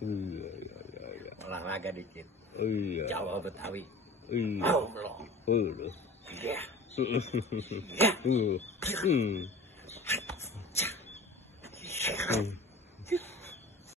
Iya, iya, iya, iya. Olahraga dikit. Iya. Jawa Betawi. Iya. Allah. Iya. Ya. Ya. Hmm.